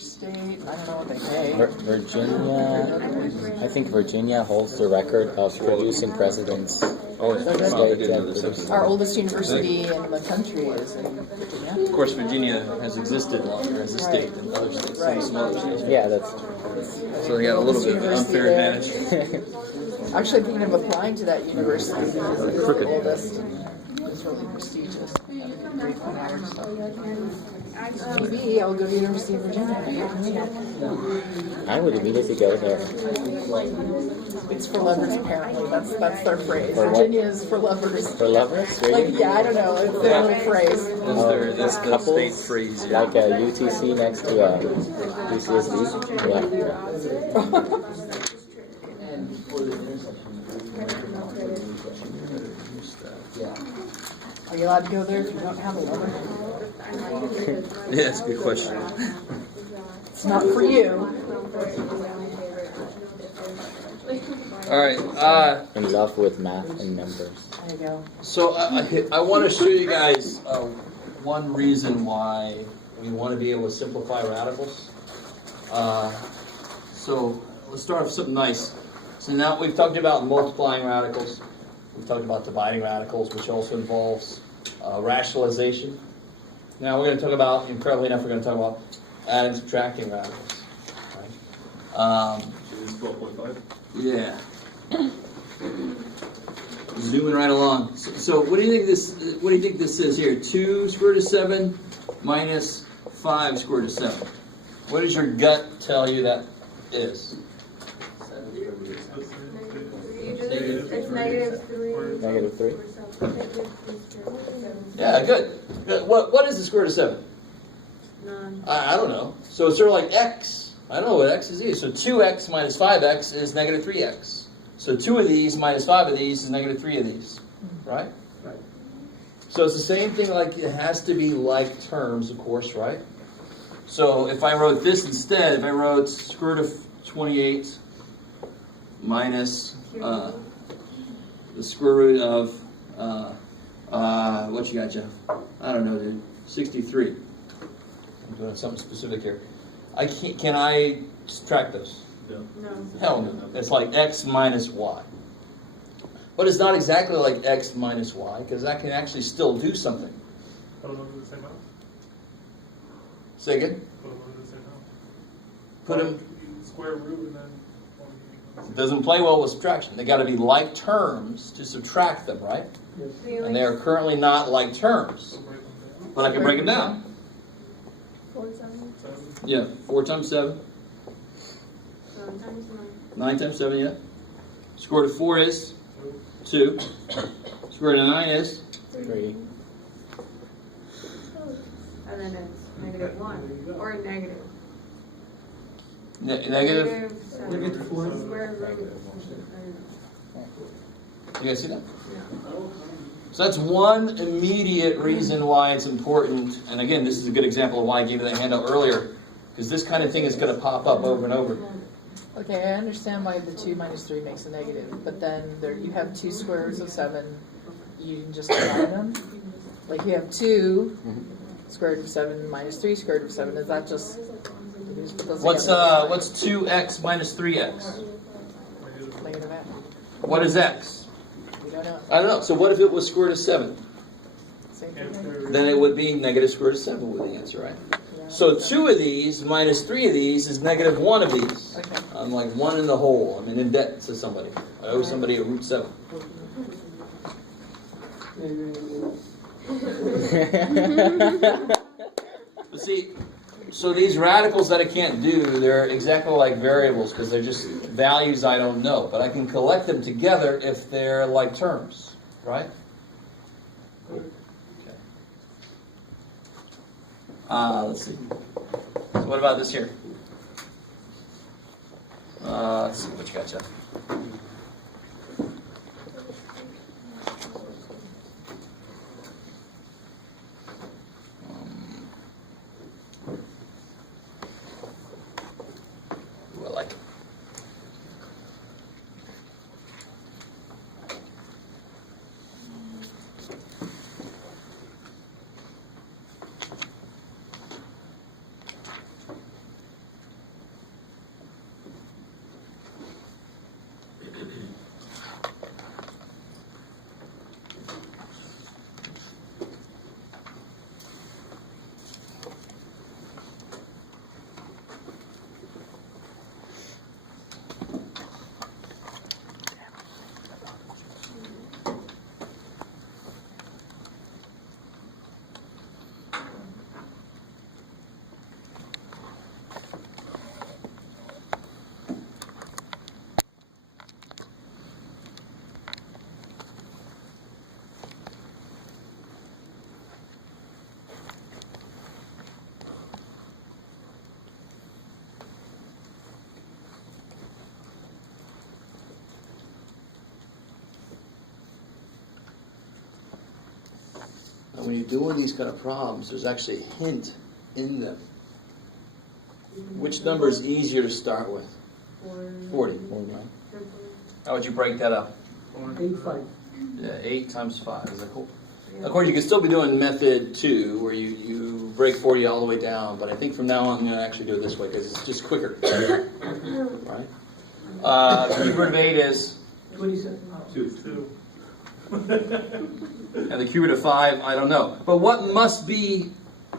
State, I don't know what they pay. Virginia, I think Virginia holds the record of producing presidents. Oh, yeah. Our oldest university in the country is in Virginia. Of course, Virginia has existed longer as a state than other states. Right. Some other states. Yeah, that's So they got a little bit of an unfair advantage. Actually, thinking of applying to that university because it's Crooked. the oldest and it's really prestigious. Great fun hours. Maybe I'll go to University of Virginia. I would immediately go there. It's for lovers, apparently. That's their phrase. For what? Virginia is for lovers. For lovers, really? Like, yeah, I don't know. It's their little phrase. That's the couples? state phrase. Yeah. Like a UTC next to a UCSD? Yeah. Are you allowed to go there if you don't have a lover? Yeah, that's a good question. It's not for you. All right. In love with math and numbers. There you go. So I want to show you guys one reason why we want to be able to simplify radicals. So let's start with something nice. So now we've talked about multiplying radicals. We've talked about dividing radicals, which also involves rationalization. Now we're going to talk about, incredibly enough, we're going to talk about adding and subtracting radicals. Right? 12.5. Yeah. Zooming right along. So what do you think this? What do you think this is here? 2 square root of 7 minus 5 square root of 7. What does your gut tell you that is? It's negative 3. Negative 3? Yeah, good. What is the square root of 7? None. I don't know. So it's sort of like x. I don't know what x is either. So 2x minus 5x is negative 3x. So 2 of these minus 5 of these is negative 3 of these. Right? Right. So it's the same thing, like it has to be like terms, of course, right? So if I wrote this instead, if I wrote square root of 28 minus the square root of, what you got, Jeff? I don't know, dude. 63. I'm doing something specific here. Can I subtract those? No. No. Hell no. It's like x minus y. But it's not exactly like x minus y, because I can actually still do something. Put them under the same house. Say again? Put them under the same house. Put them. Square root and then. It doesn't play well with subtraction. They got to be like terms to subtract them, right? And they are currently not like terms. But I can break them down. 4 times 7. Yeah, 4 times 7. 7 times 9 times 7, yeah. Square root of 4 is 2. Square root of 9 is 3. 9. And then it's negative 1. Or negative. negative. 7. Look at the 4. Square root. You guys see that? No. So that's one immediate reason why it's important. And again, this is a good example of why I gave you that handout earlier. Because this kind of thing is going to pop up over and over. Okay, I understand why the 2 minus 3 makes a negative, but then there you have 2 square roots of 7. You can just combine them. Like you have 2 square root of 7 minus 3 square root of 7. Is that just... you just put those What's together? 2x minus 3x? Negative x. What is x? We don't know. I don't know. So what if it was square root of 7? Same thing. Then it would be negative square root of 7 with the answer, right? So 2 of these minus 3 of these is negative 1 of these. Okay. I'm like 1 in the hole. I'm in debt to somebody. I owe somebody a root 7. But see, so these radicals that I can't do, they're exactly like variables because they're just values I don't know. But I can collect them together if they're like terms, right? Okay. Let's see. So what about this here? Let's see what you got, Jeff. Ooh, I like it. when you're doing these kind of problems, there's actually a hint in them. Which number is easier to start with? 40. How would you break that up? 8, 5. Yeah, 8 times 5. Is that cool? Of course, you can still be doing method 2, where you break 40 all the way down, but I think from now on I'm going to actually do it this way, because it's just quicker. Right? Cube root of 8 is? 27. 2. And the cube root of 5, I don't know. But what must be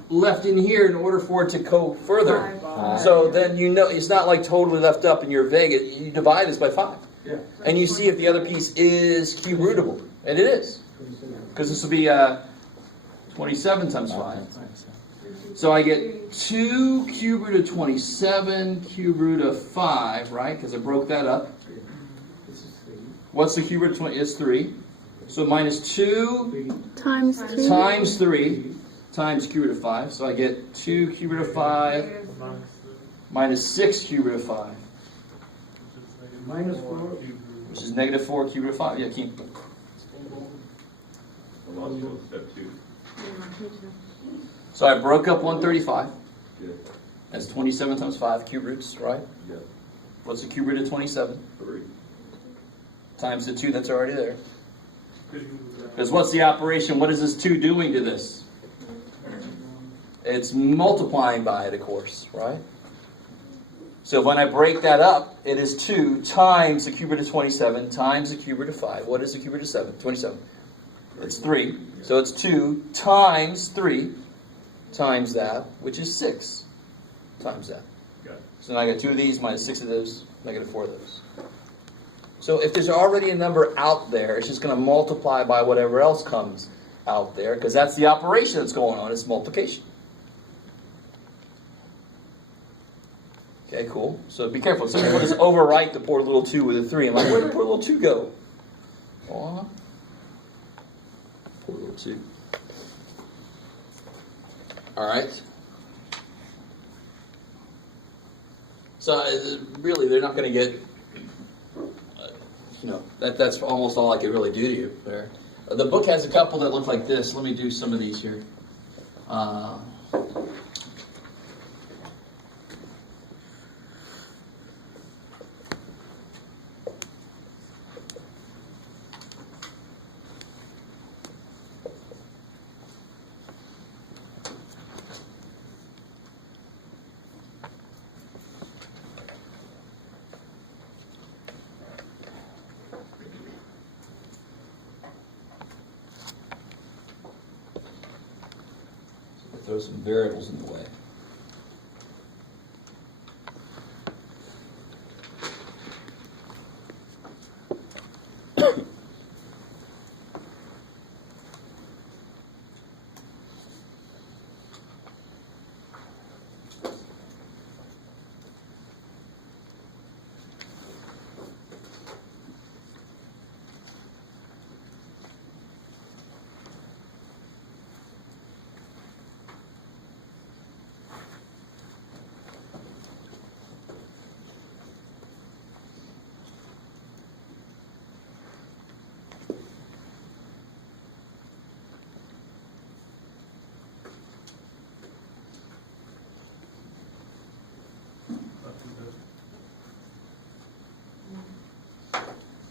left in here in order for it to go further? So then you know, it's not like totally left up and you're vague. You divide this by 5. Yeah. And you see if the other piece is cube rootable. And it is. Because this will be 27 times 5. So I get 2 cube root of 27, cube root of 5, right? Because I broke that up. What's the cube root of 20? It's 3. So minus 2 Times 3. times 3 times cube root of 5. So I get 2 cube root of 5 minus 6 cube root of 5. Minus 4. Which is negative 4 cube root of 5. Yeah, keep. I lost you on step 2. So I broke up 135. Good. That's 27 times 5 cube roots, right? Yes. What's the cube root of 27? 3. Times the 2 that's already there. Because what's the operation? What is this 2 doing to this? It's multiplying by it, of course, right? So when I break that up, it is 2 times the cube root of 27 times the cube root of 5. What is the cube root of 7? 27. It's 3. So it's 2 times 3 times that, which is 6 times that. Got it. So now I got 2 of these minus 6 of those, negative 4 of those. So if there's already a number out there, it's just going to multiply by whatever else comes out there, because that's the operation that's going on, it's multiplication. Okay, cool. So be careful. Some people just overwrite the poor little 2 with a 3. I'm like, where did the poor little 2 go? Aw. Poor little 2. All right. So really, they're not going to get, that's almost all I could really do to you there. The book has a couple that look like this. Let me do some of these here. Throw some variables in the way.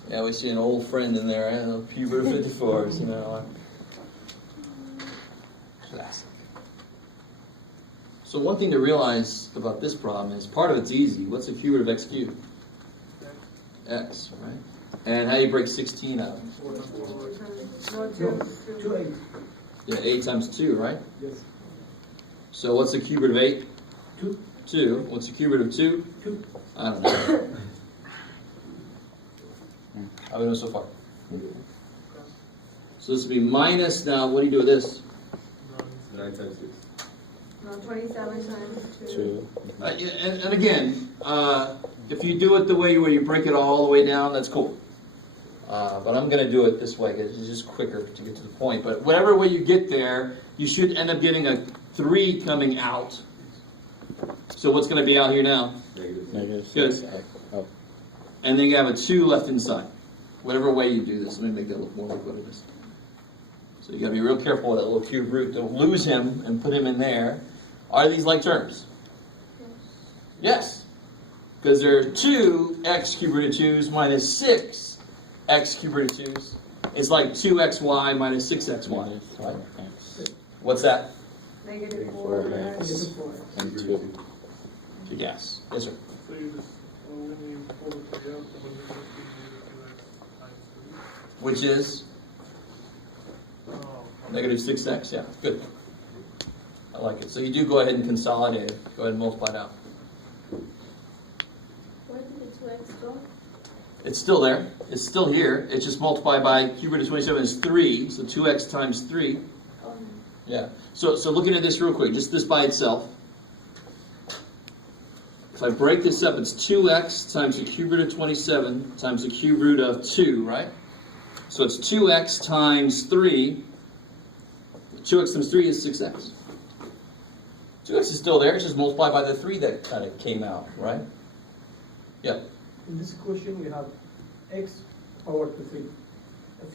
Yeah, we see an old friend in there, Puber 54s, Classic. So one thing to realize about this problem is part of it's easy. What's the cube root of x cubed? X, right? And how do you break 16 out? No, 2, 8. Yeah, 8 times 2, right? Yes. So what's the cube root of 8? 2. 2. What's the cube root of 2? 2. I don't know. How do we know so far? So this would be minus, now what do you do with this? 9 times 6. No, 27 times 2. 2. And again, if you do it the way where you break it all the way down, that's cool. But I'm going to do it this way because it's just quicker to get to the point. But whatever way you get there, you should end up getting a 3 coming out. So what's going to be out here now? Negative 6. Good. Oh, And then you have a 2 left inside. Whatever way you do this. Let me make that look more like what it is. So So you gotta be real careful with that little cube root. Don't lose him and put him in there. Are these like terms? Yes. Because there are 2x cubed root of 2's minus 6x cubed root of 2's. It's like 2xy minus 6xy. Right? What's that? Negative Four 4. x. Negative 4. And 2. Yes. Yes, sir. So you just, when you pull it together, when you just do -2x times Which is 3. negative 6x. Yeah, good. I like it. So you do go ahead and consolidate it. Go ahead and multiply it out. Where did the 2x go? It's still there. It's still here. It's just multiplied by cube root of 27 is 3. So 2x times 3. Oh, Yeah. So looking at this real quick, just this by itself. If I break this up, it's 2x times the cube root of 27 times the cube root of 2, right? So it's 2x times 3. 2x times 3 is 6x. 2x is still there. It's just multiplied by the 3 that kind of came out, right? Yeah. In this equation, we have x power to 3.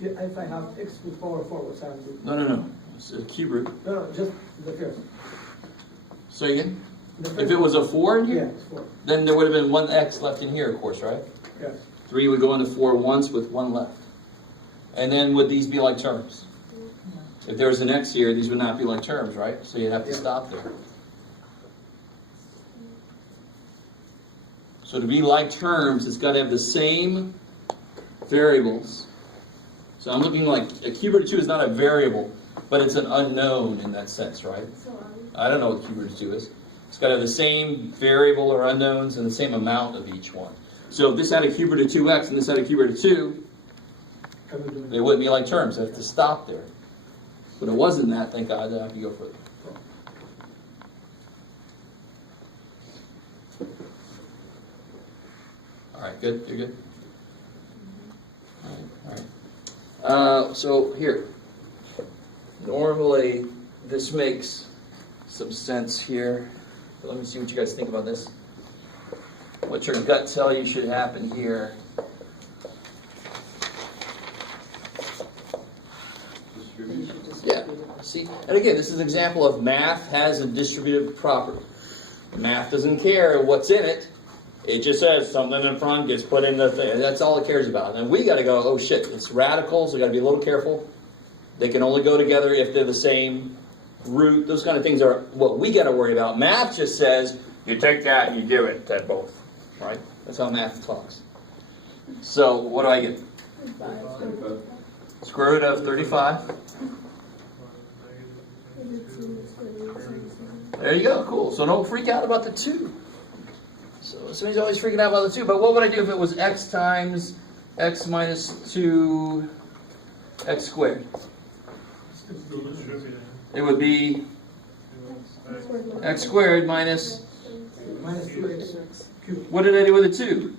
If I have x with power 4, what's I do? No. It's a cube root. No, just the first. So again, The if first it was a 4 in yeah, here, it's 4. then there would have been 1x left in here, of course, right? Yes. 3 would go into 4 once with 1 left. And then would these be like terms? If there was an x here, these would not be like terms, right? So you'd have to Yeah. stop there. So to be like terms, it's got to have the same variables. So I'm looking like a cube root of 2 is not a variable, but it's an unknown in that sense, right? so I don't know what cube root of 2 is. It's got to have the same variable or unknowns and the same amount of each one. So if this had a cube root of 2x and this had a cube root of 2, Can we do it? they wouldn't be like terms. I have to stop there. But it wasn't that, thank God, then I could go further. All right, good? You're good? All right. So here. Normally, this makes some sense here. But let me see what you guys think about this. What your gut tell you should happen here. You should just Yeah. repeat it. See, and again, this is an example of math has a distributive property. Math doesn't care what's in it. It just says something in front gets put in the thing. That's all it cares about. And we got to go, oh shit, it's radicals. We got to be a little careful. They can only go together if they're the same root. Those kind of things are what we got to worry about. Math just says you take that and you give it to both. Right? That's how math talks. So what do I get? Square root of 35. There you go, cool. So don't freak out about the 2. So somebody's always freaking out about the 2. But what would I do if it was x times x minus 2 x squared? So distributing. It would be x squared minus, Minus 2x cubed. what did I do with the 2?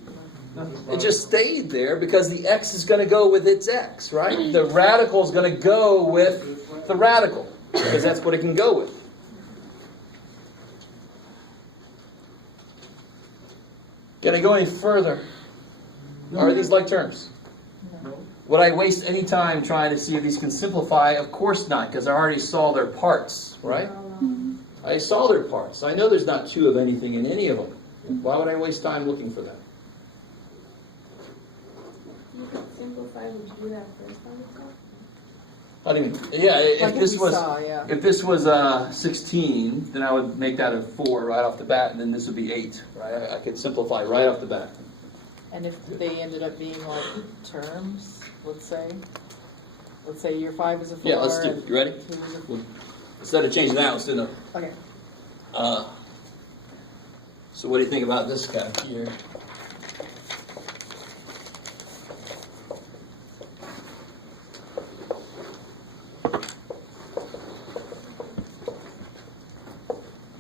Nothing. It just stayed there because the x is going to go with its x, right? The radical is going to go with the radical because that's what it can go with. Can I go any further? Are these like terms? No. Would I waste any time trying to see if these can simplify? Of course not, because I already saw their parts, right? I saw their parts. I know there's not 2 of anything in any of them. Why would I waste time looking for that? You could simplify what you do that first time. How do you mean? Yeah, if Like this we was saw, yeah. if this was 16, then I would make that a 4 right off the bat, and then this would be 8. Right? I could simplify right off the bat. And if they ended up being like terms, let's say your 5 is a 4. Yeah, let's do it. You ready? 2 is a 4. Instead of changing that, let's do another. Okay. So what do you think about this guy here?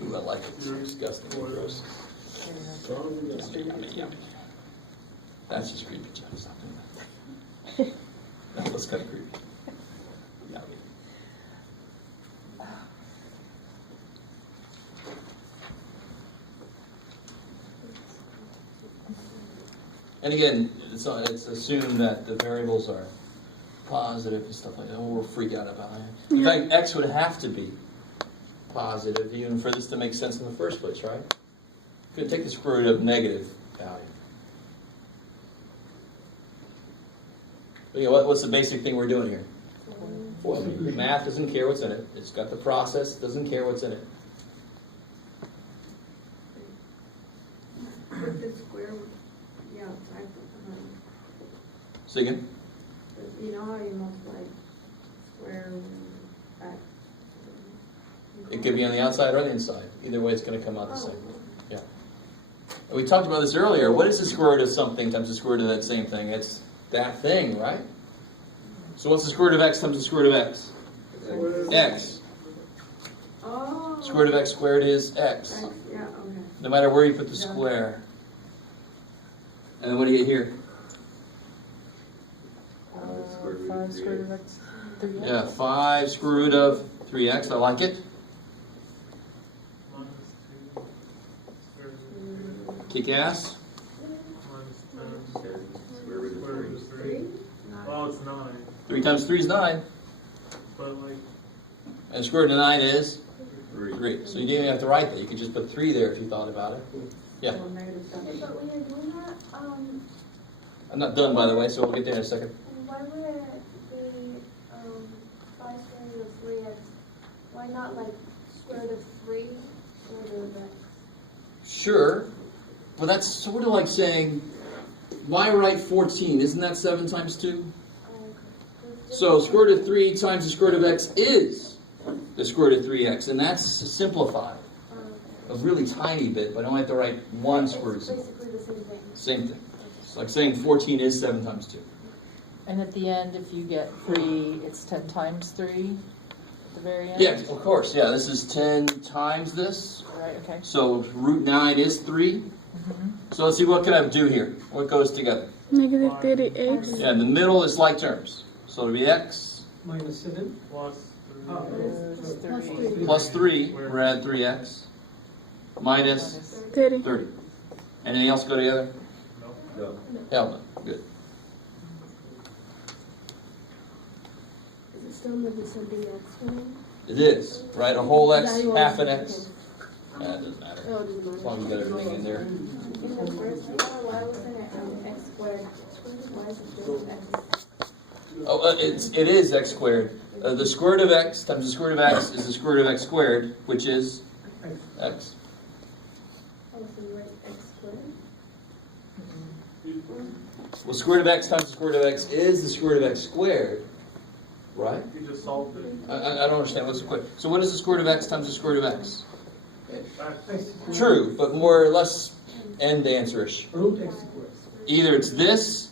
Ooh, I like it. It's disgusting and gross. Here we have distributed Yummy. cube. That's just creepy, John. Stop doing that. That looks kind of creepy. Yummy. And again, it's assumed that the variables are positive and stuff like that. We'll freak out about it. In fact, x would have to be positive even for this to make sense in the first place, right? You could take the square root of negative value. Okay, what's the basic thing we're doing here? FOIL. Math doesn't care what's in it. It's got the process, doesn't care what's in it. Put the square, yeah, outside, Say again? you know how you multiply square back? It could be on the outside or the inside. Either way, it's going to come out the Oh. same. Yeah. And we talked about this earlier. What is the square root of something times the square root of that same thing? It's that thing, right? So what's the square root of x times the square root of x? X. Oh. Square root of x squared is x. X, yeah, okay. No matter where you put the square. And then what do you get here? 5 square root of x, 3x. Yeah, 5 square root of 3x. I like it. Minus 2. Square root. Kick ass. Minus 10. Square root of Square root of 3. Nine. Well, it's 9. 3 times 3 is 9. But like, And square root of 9 is 3. 3. So you didn't even have to write that. You could just put 3 there if you thought about it. Yeah. So negative Okay, seven. but when you're doing that, I'm not done, by the way, so we'll get there in a second. why would the 5 square root of 3x, why not like square root of 3 square root of x? Sure. But that's sort of like saying, why write 14? Isn't that 7 times 2? So square root of 3 times the square root of x is the square root of 3x. And that's simplified. A really tiny bit, but I don't have to write one square root. It's basically the same thing. Same thing. It's like saying 14 is 7 times 2. And at the end, if you get 3, it's 10 times 3 at the very end? Yeah, of course. Yeah, this is 10 times this. Right, okay. So root 9 is 3. So let's see, what can I do here? What goes together? Negative 30x. Yeah, in the middle is like terms. So it'll be x Minus 7. plus 3. Oh, Plus sorry. 3. plus 3. We're at 3x. Minus 30. 30. Anything else go together? No. Hell no. Good. Is it still going to be something that's one? It is, right? A whole x, half an x. Yeah, it doesn't matter. Oh, it doesn't matter. As long as you got everything in there. In the first one, why wasn't it x squared? Why is it still x? Oh, it is x squared. The square root of x times the square root of x is the square root of x squared, which is x. Oh, so you write x squared? Well, square root of x times the square root of x is the square root of x squared, right? You just solved it. I don't understand. What's the question? So what is the square root of x times the square root of x? X. True, but more or less end answer-ish. Root x squared. Either it's this,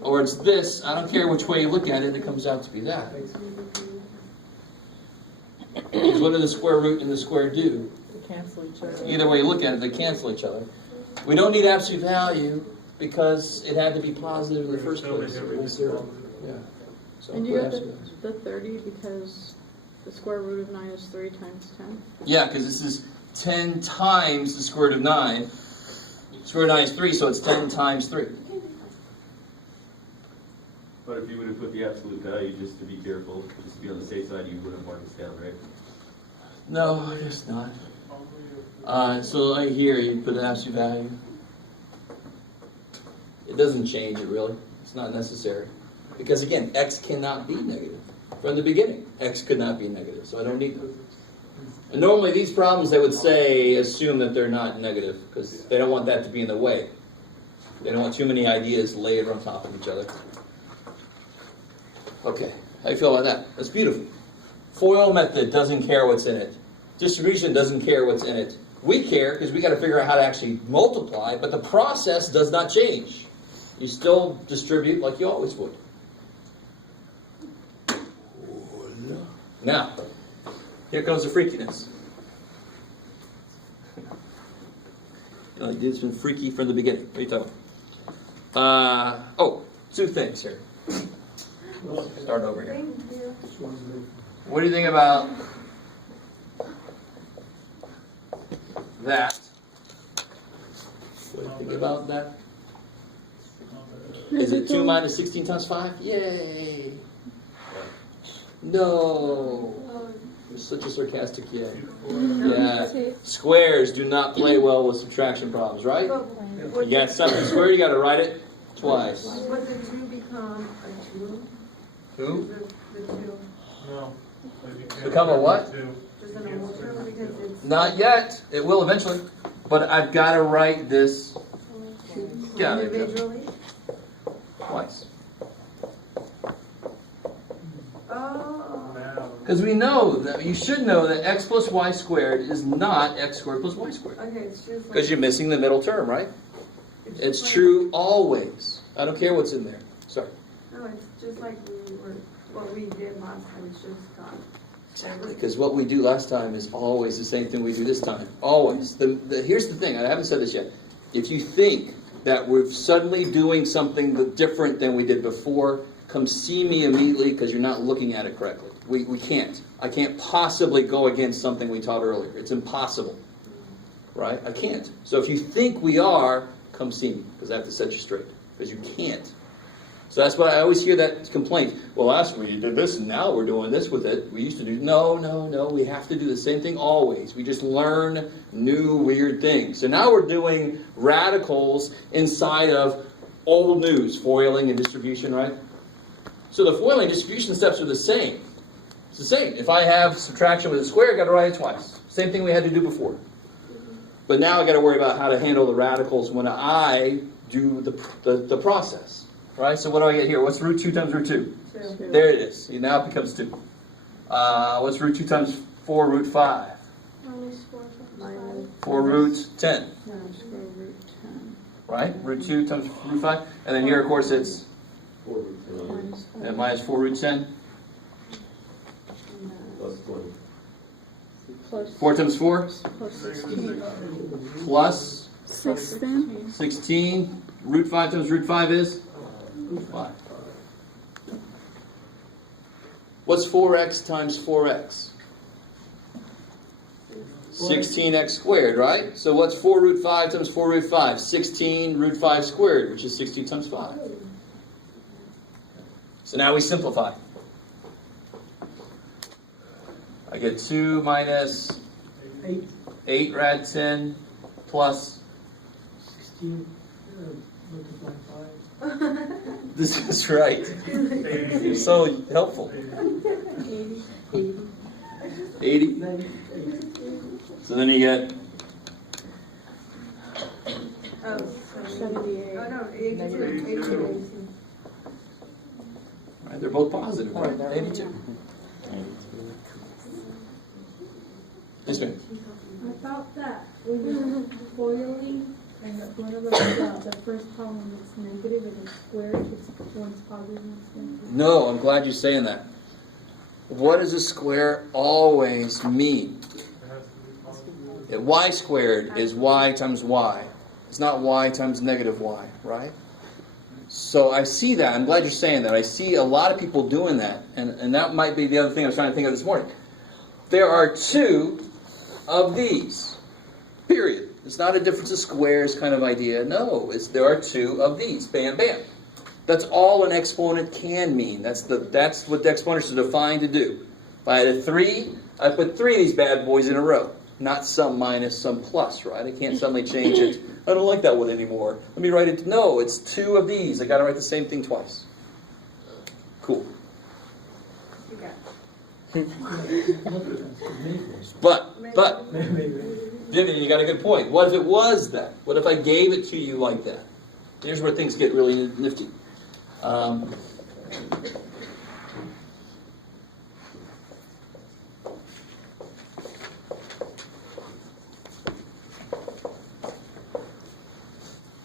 or it's this. I don't care which way you look at it, it comes out to be that. Because what do the square root and the square do? They cancel each other. Either way you look at it, they cancel each other. We don't need absolute value because it had to be positive in the first place. So we'll zero. Yeah. So And you put got absolute value. the 30 because the square root of 9 is 3 times 10. Yeah, because this is 10 times the square root of 9. Square root of 9 is 3, so it's 10 times 3. But if you would have put the absolute value, just to be careful, just to be on the safe side, you would have marked this down, right? No, I guess not. So right here, you put an absolute value. It doesn't change it, really. It's not necessary. Because again, x cannot be negative. From the beginning, x could not be negative, so I don't need them. And normally these problems, they would say, assume that they're not negative, because they don't want that to be in the way. They don't want too many ideas layered on top of each other. Okay, how do you feel about that? That's beautiful. FOIL method doesn't care what's in it. Distribution doesn't care what's in it. We care because we got to figure out how to actually multiply, but the process does not change. You still distribute like you always would. Now, here comes the freakiness. Like, dude's been freaky from the beginning. What are you talking about? Two things here. Start over here. What do you think about that? What do you think about that? Is it 2 minus 16 times 5? Yay! No! You're such a sarcastic kid. Yeah. Squares do not play well with subtraction problems, right? You got something squared, you got to write it twice. Would the 2 become a 2? Who? The 2. No. But you can't Become a have what? two. Just an old term because it's. Not yet. It will eventually. But I've got to write this yeah, Individually? twice. Oh. Now. Because we know that you should know that x plus y squared is not x squared plus y squared. Okay, it's just like. Because you're missing the middle term, right? just It's like- true always. I don't care what's in there. Sorry. No, it's just like what we did last time, it's just gone. Exactly. Because what we do last time is always the same thing we do this time. Always. Here's the thing. I haven't said this yet. If you think that we're suddenly doing something different than we did before, come see me immediately because you're not looking at it correctly. We can't. I can't possibly go against something we taught earlier. It's impossible. Right? I can't. So if you think we are, come see me because I have to set you straight. Because you can't. So that's why I always hear that complaint. Well, last week you did this and now we're doing this with it. We used to do, no. We have to do the same thing always. We just learn new weird things. So now we're doing radicals inside of old news, foiling and distribution, right? So the foiling and distribution steps are the same. It's the same. If I have subtraction with a square, I've got to write it twice. Same thing we had to do before. But now I've got to worry about how to handle the radicals when I do the process. Right? So what do I get here? What's root 2 times root 2? 2. There it is. See, now it becomes 2. What's root 2 times 4 root 5? Minus 4 times 4 root 10. Minus 4 root 10. Right? Root 2 times root 5. And then here, of course, it's Minus 4. minus 4 root 10. Plus 20. Plus 4 times 4 plus 16. plus 16. 16. Root 5 times root 5 is 5. What's 4x times 4x? 16x squared, right? So what's 4 root 5 times 4 root 5? 16 root 5 squared, which is 16 times 5. So now we simplify. I get 2 minus 8 rad 10 plus 16 multiply 5. this is right. You're so helpful. 80. 98. So then you get Oh, 78. Oh, no, 82. 82. right, they're both positive, right? 82. Yes, ma'am. I thought that when you're foiling and whenever the first column is negative and it's squared, it's one's positive and one's negative. No, I'm glad you're saying that. What does a square always mean? It has to be positive. That y squared is y times y. It's not y times negative y, right? So I see that. I'm glad you're saying that. I see a lot of people doing that. And that might be the other thing I was trying to think of this morning. There are 2 of these. Period. It's not a difference of squares kind of idea. No, there are 2 of these. Bam, bam. That's all an exponent can mean. That's what the exponents are defined to do. If I had a 3, I put 3 of these bad boys in a row. Not some minus, some plus, right? I can't suddenly change it. I don't like that one anymore. Let me write it. No, it's 2 of these. I got to write the same thing twice. Cool. You got But, Maybe. Vivian, you got a good point. What if it was that? What if I gave it to you like that? Here's where things get really nifty.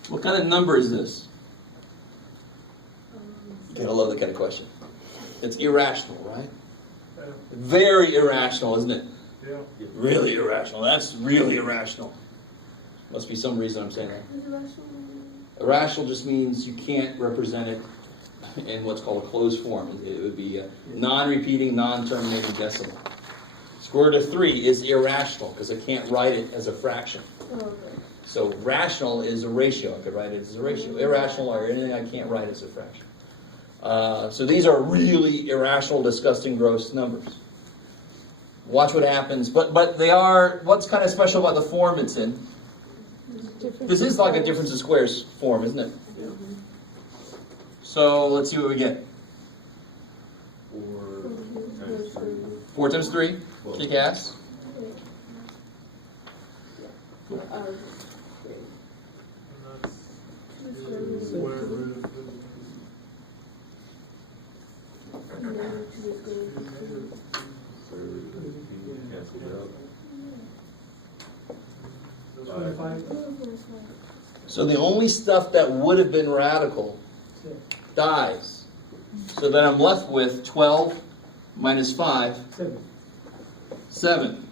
What kind of number is this? You gotta love that kind of question. It's irrational, right? Very irrational, isn't it? Yeah. Really irrational. That's really irrational. Must be some reason I'm saying that. Irrational just means you can't represent it in what's called a closed form. It would be a non-repeating, non-terminating decimal. Square root of 3 is irrational because I can't write it as a fraction. So rational is a ratio. I could write it as a ratio. Irrational or anything I can't write as a fraction. So these are really irrational, disgusting, gross numbers. Watch what happens. But they are, what's kind of special about the form it's in? This is like a difference of squares form, isn't it? So let's see what we get. 4 times 3. Kick ass. And that's square root of Cancel it out. So 25. So the only stuff that would have been radical dies. So then I'm left with 12 minus 5, 7.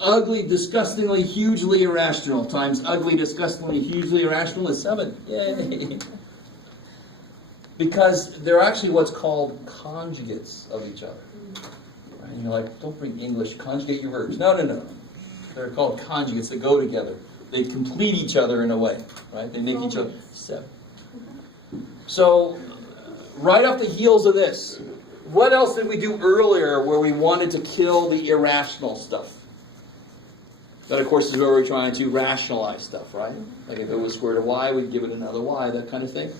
Ugly, disgustingly, hugely irrational times ugly, disgustingly, hugely irrational is 7. Yay! Because they're actually what's called conjugates of each other. Right? And you're like, don't bring English, conjugate your verbs. No, no, no. They're called conjugates that go together. They complete each other in a way, right? They make each other 7. So, right off the heels of this, what else did we do earlier where we wanted to kill the irrational stuff? That, of course, is where we're trying to rationalize stuff, right? Like if it was square root of y, we'd give it another y, that kind of thing.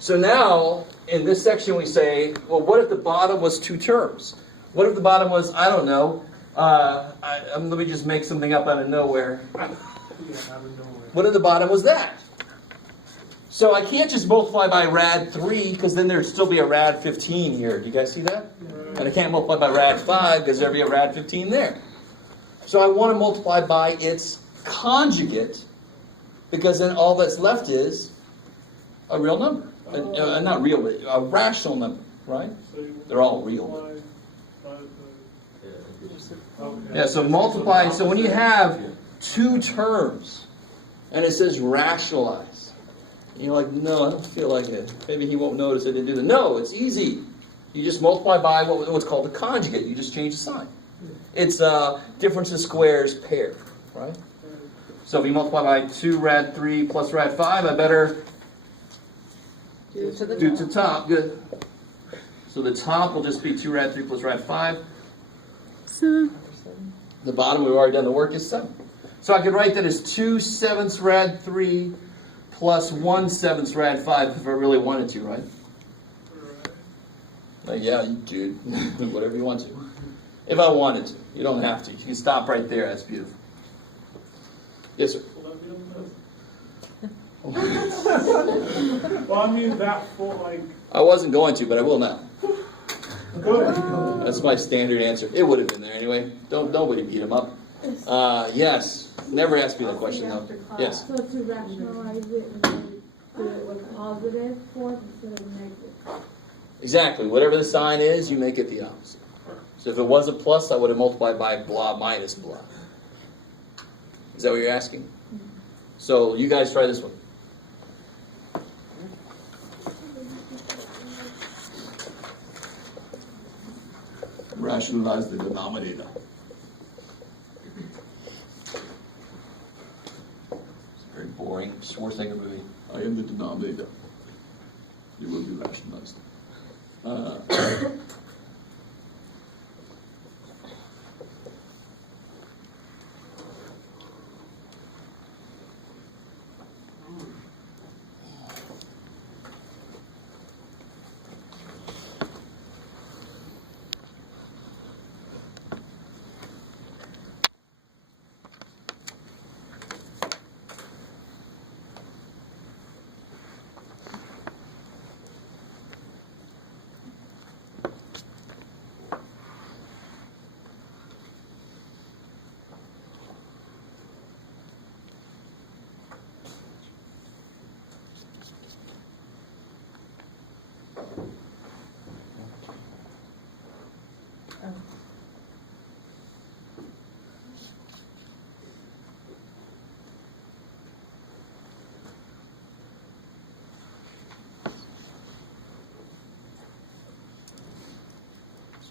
So now, in this section, we say, well, what if the bottom was 2 terms? What if the bottom was, I don't know, let me just make something up out of nowhere. What if the bottom was that? So I can't just multiply by rad 3, because then there'd still be a rad 15 here. Do you guys see that? And I can't multiply by rad 5, because there'd be a rad 15 there. So I want to multiply by its conjugate, because then all that's left is a real number. Not real, but a rational number, right? They're all real. Yeah, so multiply. So when you have 2 terms, and it says rationalize, and you're like, no, I don't feel like it. Maybe he won't notice I didn't do that. No, it's easy. You just multiply by what's called a conjugate. You just change the sign. It's a difference of squares pair, right? So if you multiply by 2 rad 3 plus rad 5, I better Do to the do top. to top. Good. So the top will just be 2 rad 3 plus rad 5. 7. The bottom, we've already done the work, is 7. So I could write that as 2/7 rad 3 plus 1/7 rad 5 if I really wanted to, right? Yeah, you dude. Whatever you want to. If I wanted to. You don't have to. You can stop right there. That's beautiful. Yes, sir. Well, I mean that for like. I wasn't going to, but I will now. Good. That's my standard answer. It would have been there anyway. Nobody beat him up. Yes. Never ask me that question though. Yes. So to rationalize it and then do it with positive form instead of negative. Exactly. Whatever the sign is, you make it the opposite. So if it was a plus, I would have multiplied by blah minus blah. Is that what you're asking? So you guys try this one. Rationalize the denominator. It's very boring. Schwarzenegger movie. I am the denominator. You will be rationalized.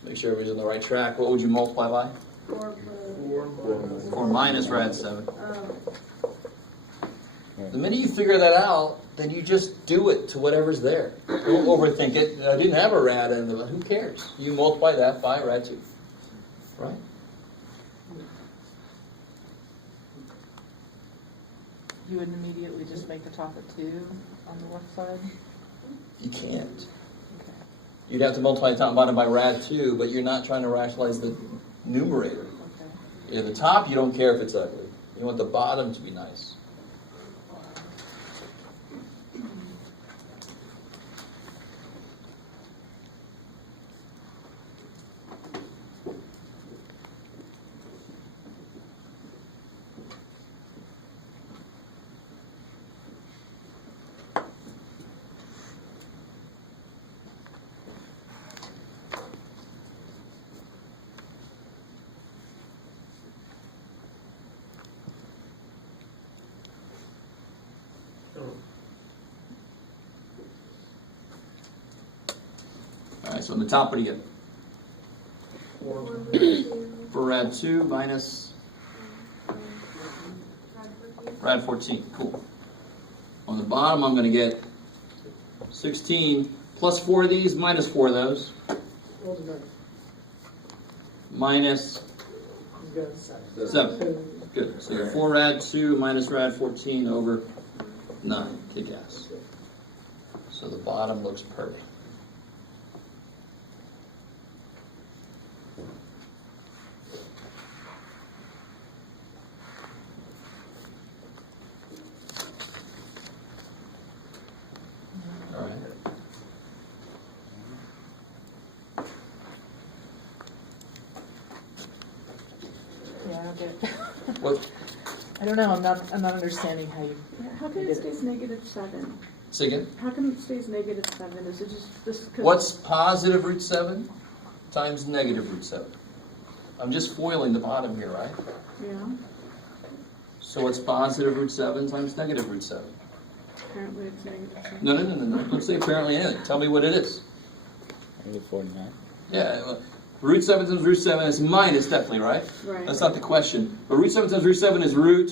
Make sure everybody's on the right track. What would you multiply by? 4 plus 4 minus rad 7. The minute you figure that out, then you just do it to whatever's there. Don't overthink it. I didn't have a rad in the, who cares? You multiply that by rad 2. Right? You would immediately just make the top a 2 on the left side? You can't. Okay. You'd have to multiply the top and bottom by rad 2, but you're not trying to rationalize the numerator. Okay. Yeah, the top, you don't care if it's ugly. You want the bottom to be nice. Alright, so on the top, what do you get? For rad 2 minus rad 14. Cool. On the bottom, I'm going to get 16 plus 4 of these minus 4 of those. Minus 7. Good. So you're 4 rad 2 minus rad 14 over 9. Kick ass. So the bottom looks perfect. All right. Yeah, I don't get What? I don't know, I'm not understanding how you, How come it stays -7? Say again. How come it stays -7? Is it just this? 'Cause What's positive root 7 times negative root 7? I'm just foiling the bottom here, right? Yeah. So what's positive root 7 times negative root 7? Apparently it's -7. No. Don't say apparently anything. Tell me what it is. -49. Yeah, root 7 times root 7 is minus, definitely, right? Right. That's not the question. But root 7 times root 7 is root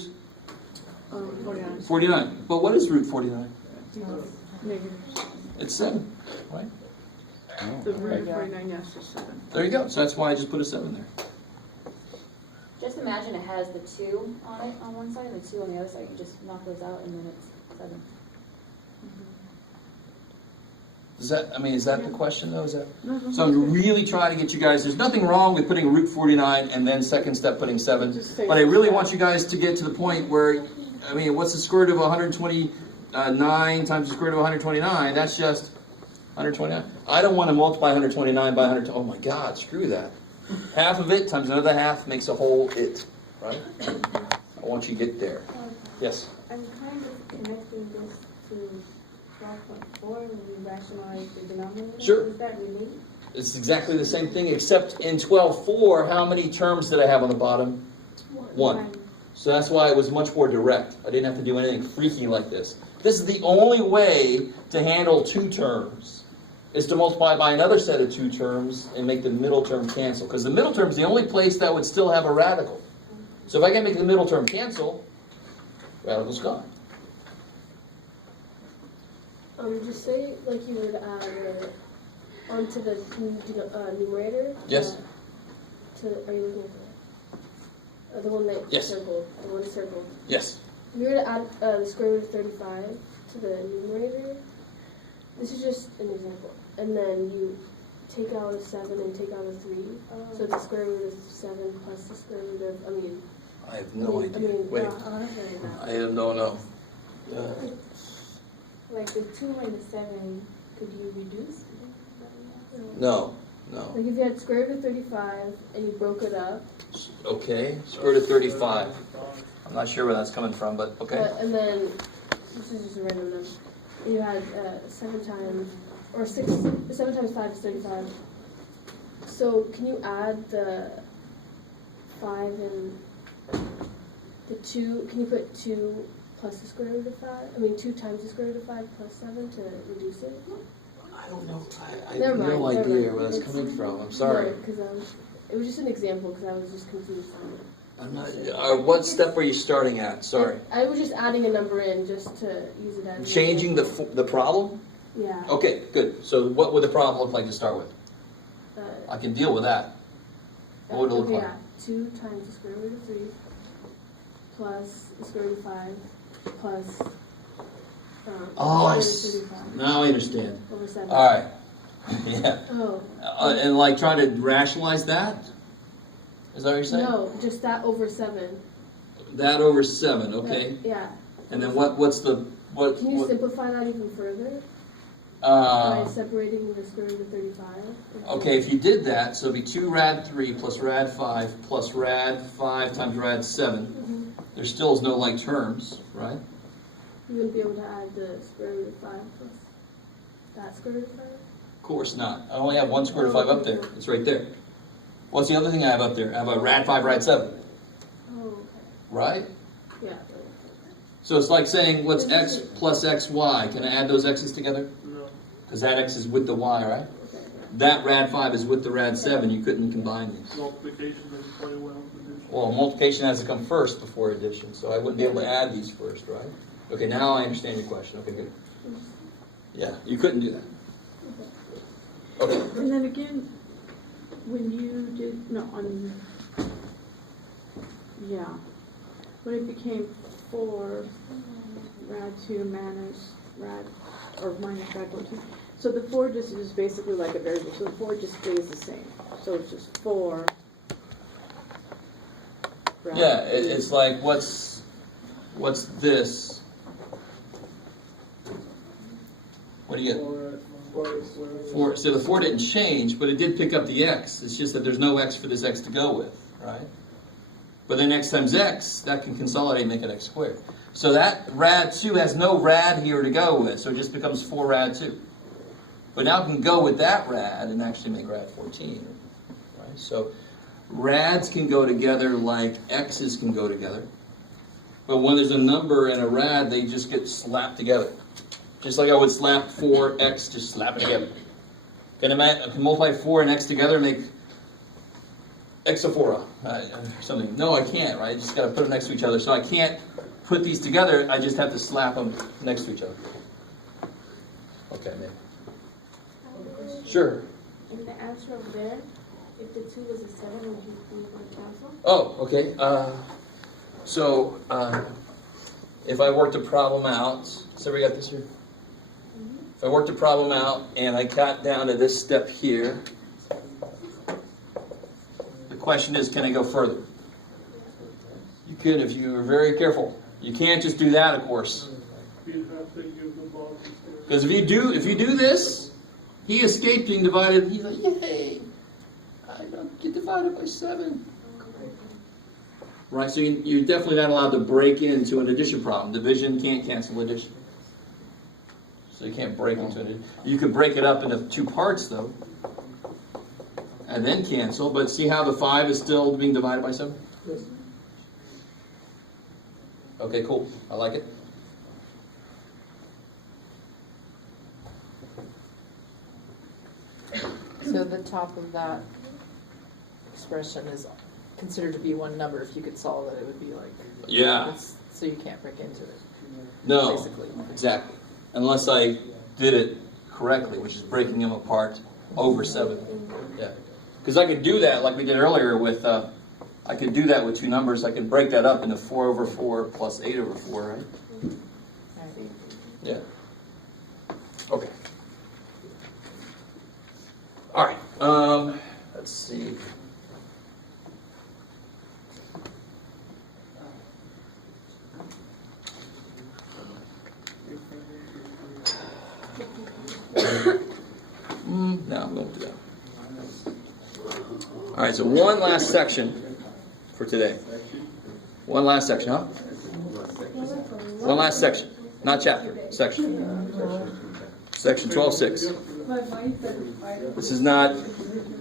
49. 49. But what is root 49? Negative. It's 7, right? Oh, The root of Yeah. 49, yes, is 7. There you go. So that's why I just put a 7 there. Just imagine it has the 2 on it on one side and the 2 on the other side. You just knock those out and then it's 7. Is that the question though? Is that? No, So I'm really trying to get you guys, there's nothing wrong with putting root 49 and then second step putting 7. Just say But I really 7. want you guys to get to the point where, what's the square root of 129 times the square root of 129? That's just 129. I don't want to multiply 129 by 100. Oh my God, screw that. Half of it times another half makes a whole it, right? I want you to get there. Yes? I'm kind of connecting this to 12.4 when we rationalize the denominator. Sure. Does that relate? It's exactly the same thing, except in 12.4, how many terms did I have on the bottom? 1. So that's why it was much more direct. I didn't have to do anything freaky like this. This is the only way to handle 2 terms, is to multiply by another set of 2 terms and make the middle term cancel. Because the middle term is the only place that would still have a radical. So if I can make the middle term cancel, radical's gone. Just say like you would add onto the numerator. Yes. Are you looking at the one that Yes. circled? The one circled. Yes. If you were to add the square root of 35 to the numerator, this is just an example. And then you take out a 7 and take out a 3. So the square root of 7 plus the square root of, I have no idea. Wait. I have no. Like the 2 and the 7, could you reduce? No. Like if you had square root of 35 and you broke it up. Okay. Square root of 35. I'm not sure where that's coming from, but okay. And then, this is just a random number. You had 7 times 5 is 35. So can you add the 5 and the 2? Can you put 2 plus the square root of 5? 2 times the square root of 5 plus 7 to reduce it? I don't know. I Never have no mind, idea never where that's mind. coming from. I'm sorry. Because it was just an example because I was just confused on it. I'm not, what step are you starting at? Sorry. I was just adding a number in just to use it as. Changing the problem? Yeah. Okay, good. So what would the problem look like to start with? I can deal with that. What would it look okay, like? yeah. 2 times the square root of 3 plus the square root of 5 plus. Oh, I square root of 35 now I understand. over 7. All right. Yeah. Oh. And like trying to rationalize that? Is that what you're saying? No, just that over 7. That over 7, okay. Yeah. And then what's the, what? Can you what- simplify that even further? By separating the square root of 35? Okay, if you did that, so it'd be 2 rad 3 plus rad 5 plus rad 5 times rad 7. There still is no like terms, right? You wouldn't be able to add the square root of 5 plus that square root of 5? Of course not. I only have 1 square root of 5 up there. It's right there. What's the other thing I have up there? I have a rad 5, rad 7, Oh, okay. right? Yeah. So it's like saying, what's x plus xy? Can I add those x's together? No. Because that x is with the y, right? That rad 5 is with the rad 7. You couldn't combine these. Multiplication doesn't play well with addition. Well, multiplication has to come first before addition, so I wouldn't be able to add these first, right? Okay, now I understand your question. Okay, good. Yeah, you couldn't do that. Okay. And then again, when you did, no, on, yeah, when it became 4 rad 2 minus rad, or minus rad 2, so the 4 just is basically like a variable, so the 4 just stays the same. So it's just 4 rad. Yeah, it's like, what's this? What do you get? 4. So the 4 didn't change, but it did pick up the x. It's just that there's no x for this x to go with, right? But then x times x, that can consolidate and make it x squared. So that rad 2 has no rad here to go with, so it just becomes 4 rad 2. But now it can go with that rad and actually make rad 14, right? So rads can go together like x's can go together. But when there's a number and a rad, they just get slapped together. Just like I would slap 4x, just slap it together. I can multiply 4 and x together and make exaphora, something. No, I can't, right? I just got to put them next to each other. So I can't put these together, I just have to slap them next to each other. Okay, maybe. Sure. In the answer over there, if the 2 was a 7, would you be able to cancel? Oh, okay. So if I worked a problem out, so we got this here? If I worked a problem out and I got down to this step here, the question is, can I go further? You could if you were very careful. You can't just do that, of course. You'd have to give the boss a square. Because if you do this, he escaped being divided. He's like, yay! I don't get divided by 7. Right, so you're definitely not allowed to break into an addition problem. Division can't cancel addition. So you can't break into it. You could break it up into 2 parts, though, and then cancel. But see how the 5 is still being divided by 7? Yes. Okay, cool. I like it. So the top of that expression is considered to be one number. If you could solve it, it would be like, Yeah. so you can't break into it, No. basically. Exactly. Unless I did it correctly, which is breaking them apart over 7. Yeah. Because I could do that like we did earlier with, I could do that with 2 numbers. I could break that up into 4 over 4 plus 8 over 4, right? Yeah. Okay. All right. Let's see. No, I'm going to do that. All right, so one last section for today. One last section, huh? One last section. Not chapter, section. Section 12.6. This is not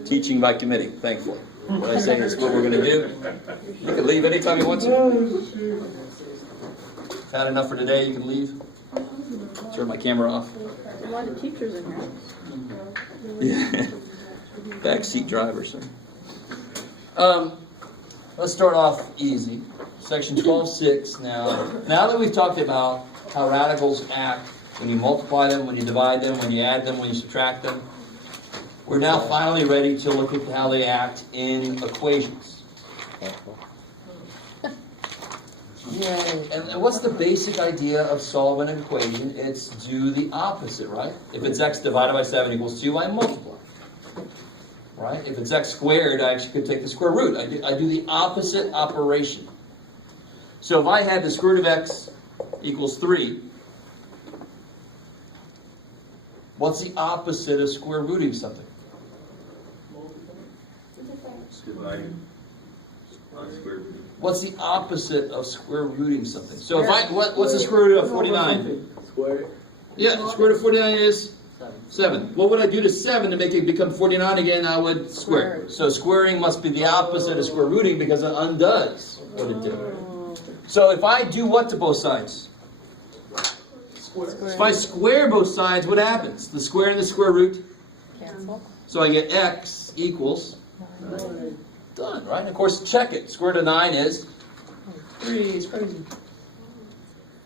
teaching by committee, thankfully. What I say is what we're going to do. You can leave anytime you want to. Had enough for today, you can leave. Turn my camera off. A lot of teachers in here. Yeah. Backseat drivers. let's start off easy. Section 12.6 now. Now that we've talked about how radicals act when you multiply them, when you divide them, when you add them, when you subtract them, we're now finally ready to look at how they act in equations. Yay. And what's the basic idea of solving an equation? It's do the opposite, right? If it's x divided by 7 equals 2, I multiply. Right? If it's x squared, I actually could take the square root. I do the opposite operation. So if I had the square root of x equals 3, what's the opposite of square rooting something? Dividing on square root. What's the opposite of square rooting something? So if what's the square root of 49? Square. Yeah, the square root of 49 is 7. What would I do to 7 to make it become 49 again? I would square. So squaring must be the opposite of square rooting because it undoes what it did. So if I do what to both sides? If I square both sides, what happens? The square and the square root Cancel. So I get x equals done, right? And of course, check it. Square root of 9 is 3. It's crazy.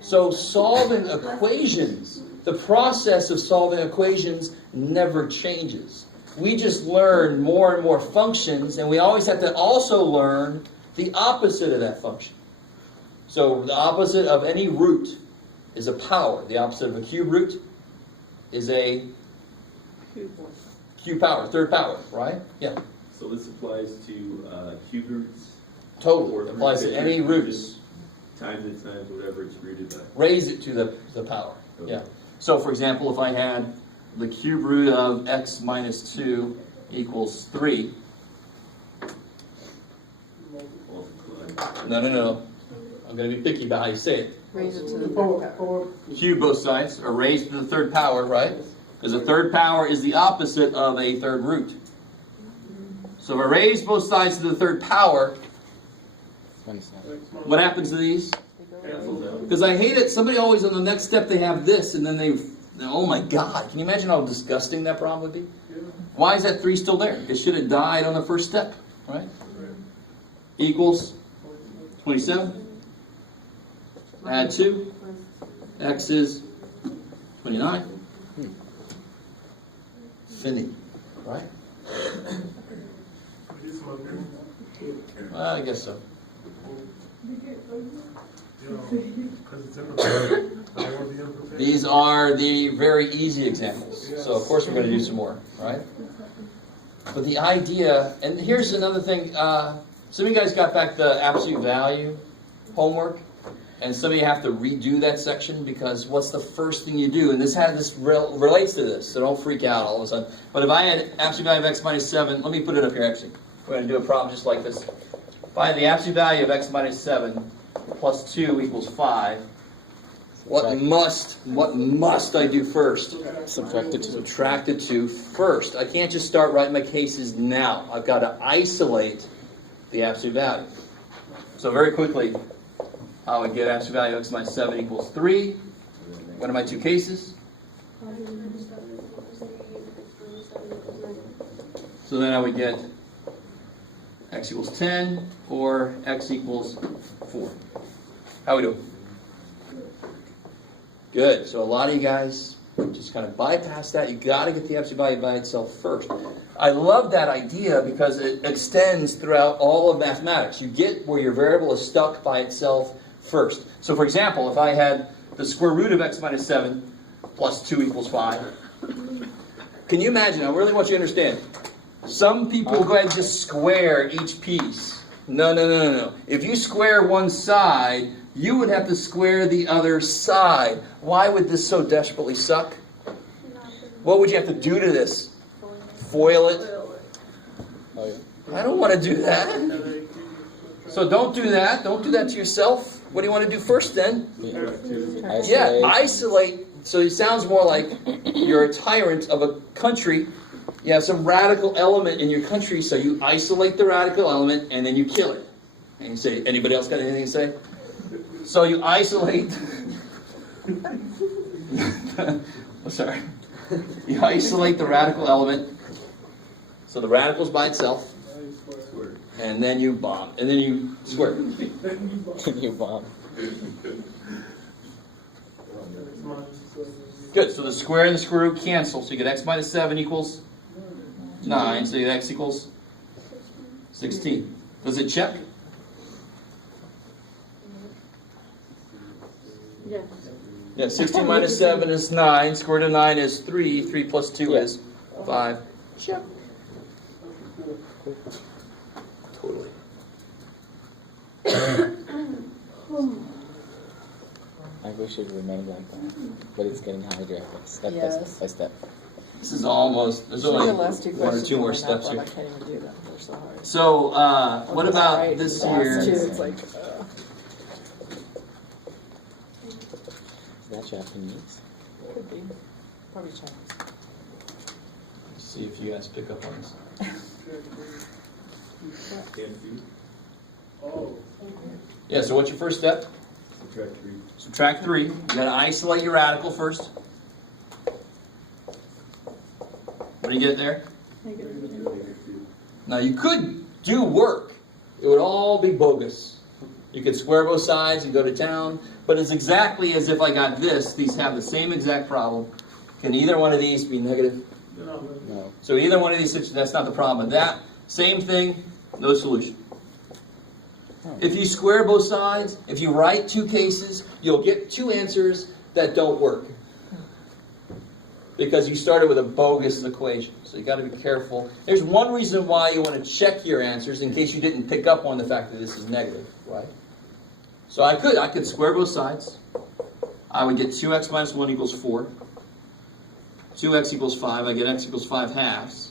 So solving equations, the process of solving equations never changes. We just learn more and more functions, and we always have to also learn the opposite of that function. So the opposite of any root is a power. The opposite of a cube root is a cube power, third power, right? Yeah. So this applies to cube roots? Totally. Or It applies to any roots. Times it times whatever it's rooted by. Raise it to the power. Okay. Yeah. So for example, if I had the cube root of x minus 2 equals 3. No. I'm going to be picky about how you say it. Raise it to the third power. Cube both sides, or raised to the third power, right? Because a third power is the opposite of a third root. So if I raise both sides to the third power, what happens to these? Cancels out. Because I hate it. Somebody always on the next step they have this, and then oh my God! Can you imagine how disgusting that problem would be? Why is that 3 still there? It should have died on the first step, right? Equals 27. Add 2. X is 29. Fini, right? I guess so. These are the very easy examples. So of course we're going to do some more, right? But the idea, and here's another thing. Some of you guys got back the absolute value homework, and some of you have to redo that section because what's the first thing you do? And this relates to this, so don't freak out all of a sudden. But if I had absolute value of x minus 7, let me put it up here actually. We're going to do a problem just like this. If I had the absolute value of x minus 7 plus 2 equals 5, what must I do first? Subtract the 2. Subtract the 2 first. I can't just start writing my cases now. I've got to isolate the absolute value. So very quickly, I would get absolute value of x minus 7 equals 3. What are my two cases? So then I would get x equals 10 or x equals 4. How we doing? Good. So a lot of you guys just kind of bypass that. You got to get the absolute value by itself first. I love that idea because it extends throughout all of mathematics. You get where your variable is stuck by itself first. So for example, if I had the square root of x minus 7 plus 2 equals 5, can you imagine? I really want you to understand. Some people go ahead and just square each piece. No. If you square one side, you would have to square the other side. Why would this so desperately suck? What would you have to do to this? Foil it? Oh, yeah. I don't want to do that. So don't do that. Don't do that to yourself. What do you want to do first then? Yeah, isolate. So it sounds more like you're a tyrant of a country. You have some radical element in your country, so you isolate the radical element and then you kill it. And you say, anybody else got anything to say? So you isolate. Oh, sorry. You isolate the radical element. So the radical's by itself. and then you bomb, and then you square. You bomb. Good, so the square and the square root cancel, so you get x minus 7 equals 9, so you get x equals 16. Does it check? Yes. Yeah, 16 minus 7 is 9, square root of 9 is 3, 3 plus 2 is 5. Check. Totally. I wish it remained like that, but it's getting harder step Yes. by step. This is almost, there's only The last two one or questions two more are steps enough, here. I can't even do them, they're so hard. So, what about Right, this the last here? two, it's like, Is that Japanese? could be, probably Chinese. See if you guys pick up on this. Oh. Yeah, so what's your first step? Subtract 3. Subtract 3. You gotta isolate your radical first. What do you get there? Now you could do work. It would all be bogus. You could square both sides and go to town, but it's exactly as if I got this. These have the same exact problem. Can either one of these be negative? No. So either one of these, that's not the problem. But that, same thing, no solution. If you square both sides, if you write two cases, you'll get two answers that don't work. Because you started with a bogus equation. So you got to be careful. There's one reason why you want to check your answers in case you didn't pick up on the fact that this is negative, right? So I could square both sides. I would get 2x minus 1 equals 4. 2x equals 5. I get x equals 5 halves.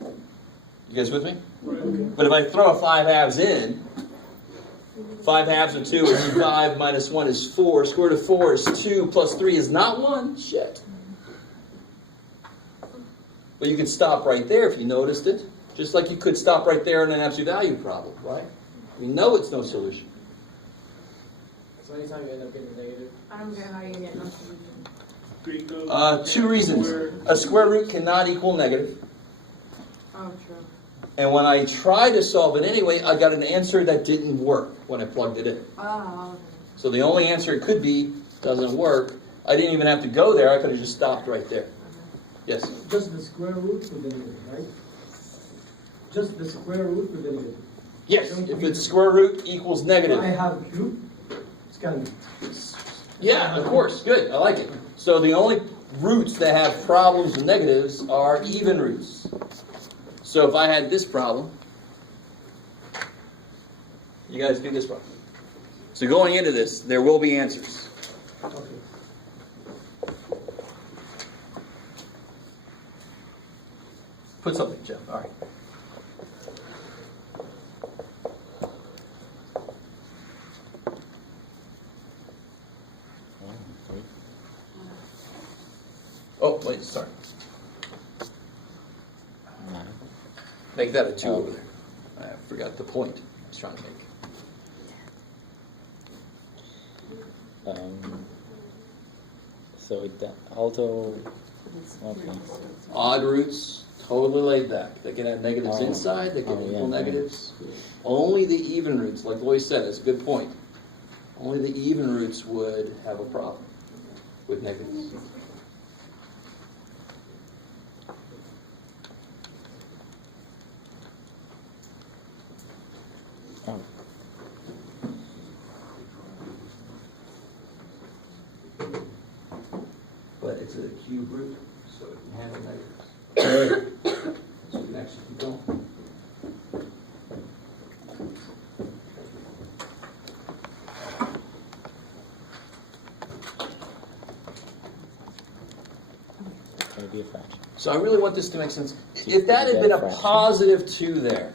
You guys with me? But if I throw a 5 halves in, 5 halves of 2 is 5 minus 1 is 4. Square root of 4 is 2 plus 3 is not 1. Shit. But you could stop right there if you noticed it. Just like you could stop right there in an absolute value problem, right? We know it's no solution. So anytime you end up getting negative. I don't get how you get no solution. Two reasons. A square root cannot equal negative. Oh, true. And when I tried to solve it anyway, I got an answer that didn't work when I plugged it in. Oh. So the only answer it could be doesn't work. I didn't even have to go there. I could have just stopped right there. Yes? Just the square root with the negative, right? Just the square root with the negative. Yes. If it's square root equals negative. I have a cube. It's kind of. Yeah, of course. Good. I like it. So the only roots that have problems with negatives are even roots. So if I had this problem, you guys do this problem. So going into this, there will be answers. Okay. Put something, Jeff. All right. Oh, wait, sorry. Make that a 2 over there. I forgot the point I was trying to make. So although, okay. Odd roots, totally laid back. They can have negatives inside, they can equal negatives. Only the even roots, like Lois said, that's a good point. Only the even roots would have a problem with negatives. Oh. But it's a cube root, so it can handle negatives. So you can actually keep going. It's going to be a fraction. So I really want this to make sense. If that had been a positive 2 there,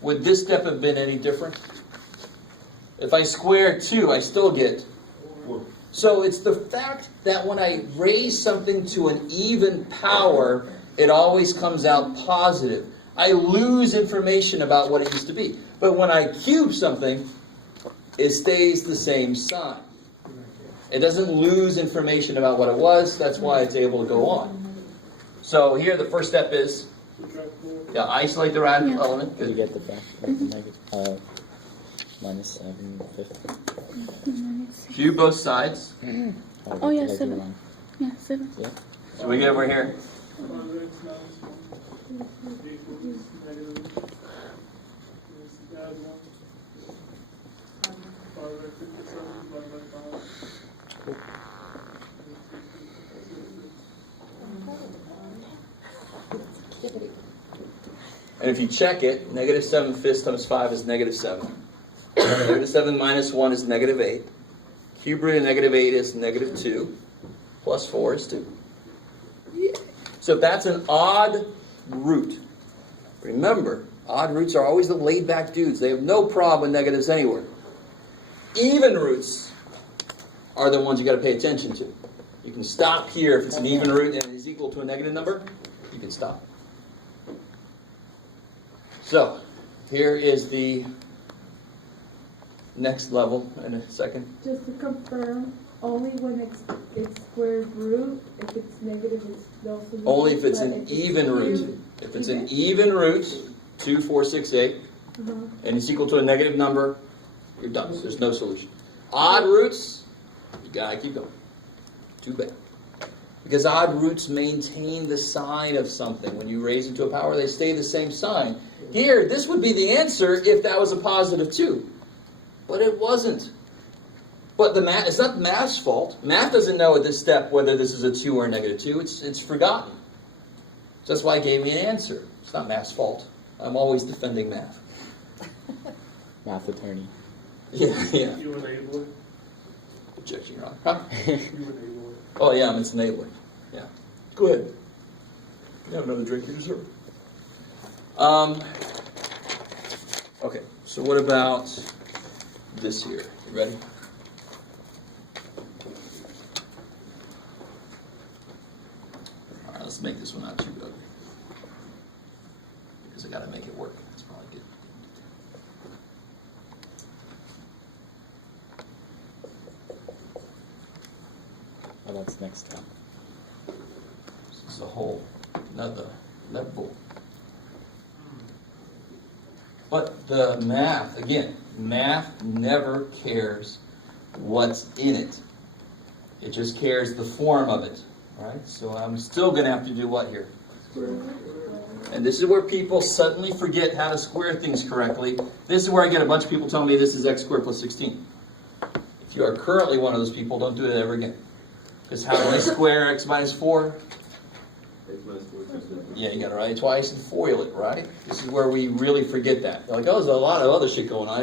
would this step have been any different? If I square 2, I still get 1. So it's the fact that when I raise something to an even power, it always comes out positive. I lose information about what it used to be. But when I cube something, it stays the same sign. It doesn't lose information about what it was. That's why it's able to go on. So here the first step is subtract four. Yeah, isolate the radical Yeah. element. Did you Good. get the fraction? Negative, minus 7/50. Cube both sides. Oh, yeah, Did I do 7. wrong? Yeah, 7. So we get over here. 5x minus 1 equals negative. Let's add 1. 5x 57 divided by 5. And if you check it, negative 7/5 times 5 is negative 7. Negative 7 minus 1 is negative 8. Cube root of negative 8 is negative 2. Plus 4 is 2. So that's an odd root. Remember, odd roots are always the laid-back dudes. They have no problem with negatives anywhere. Even roots are the ones you got to pay attention to. You can stop here if it's an even root and it is equal to a negative number. You can stop. So, here is the next level in a second. Just to confirm, only when it's square root, if it's negative, it's also. Only if it's an even root. If it's an even root, 2, 4, 6, 8, and it's equal to a negative number, you're done. There's no solution. Odd roots, you gotta keep going. Too bad. Because odd roots maintain the sign of something. When you raise it to a power, they stay the same sign. Here, this would be the answer if that was a positive 2. But it wasn't. But the math, it's not math's fault. Math doesn't know at this step whether this is a 2 or a negative 2. It's forgotten. So that's why it gave me an answer. It's not math's fault. I'm always defending math. Math attorney. Yeah. You enable it. Objection, Your Honor. Huh? You enable it. Oh, yeah, it's enabling. Yeah. Go ahead. You can have another drink, you deserve it. Okay, so what about this here? You ready? All right, let's make this one not too ugly. Because I got to make it work. That's probably good. Oh, that's next time. This is a whole another level. But the math, again, math never cares what's in it. It just cares the form of it. Right? So I'm still going to have to do what here? And this is where people suddenly forget how to square things correctly. This is where I get a bunch of people telling me this is x squared plus 16. If you are currently one of those people, don't do it ever again. Because how do I square x minus 4? Yeah, you got to write it twice and FOIL it, right? This is where we really forget that. They're like, oh, there's a lot of other shit going on.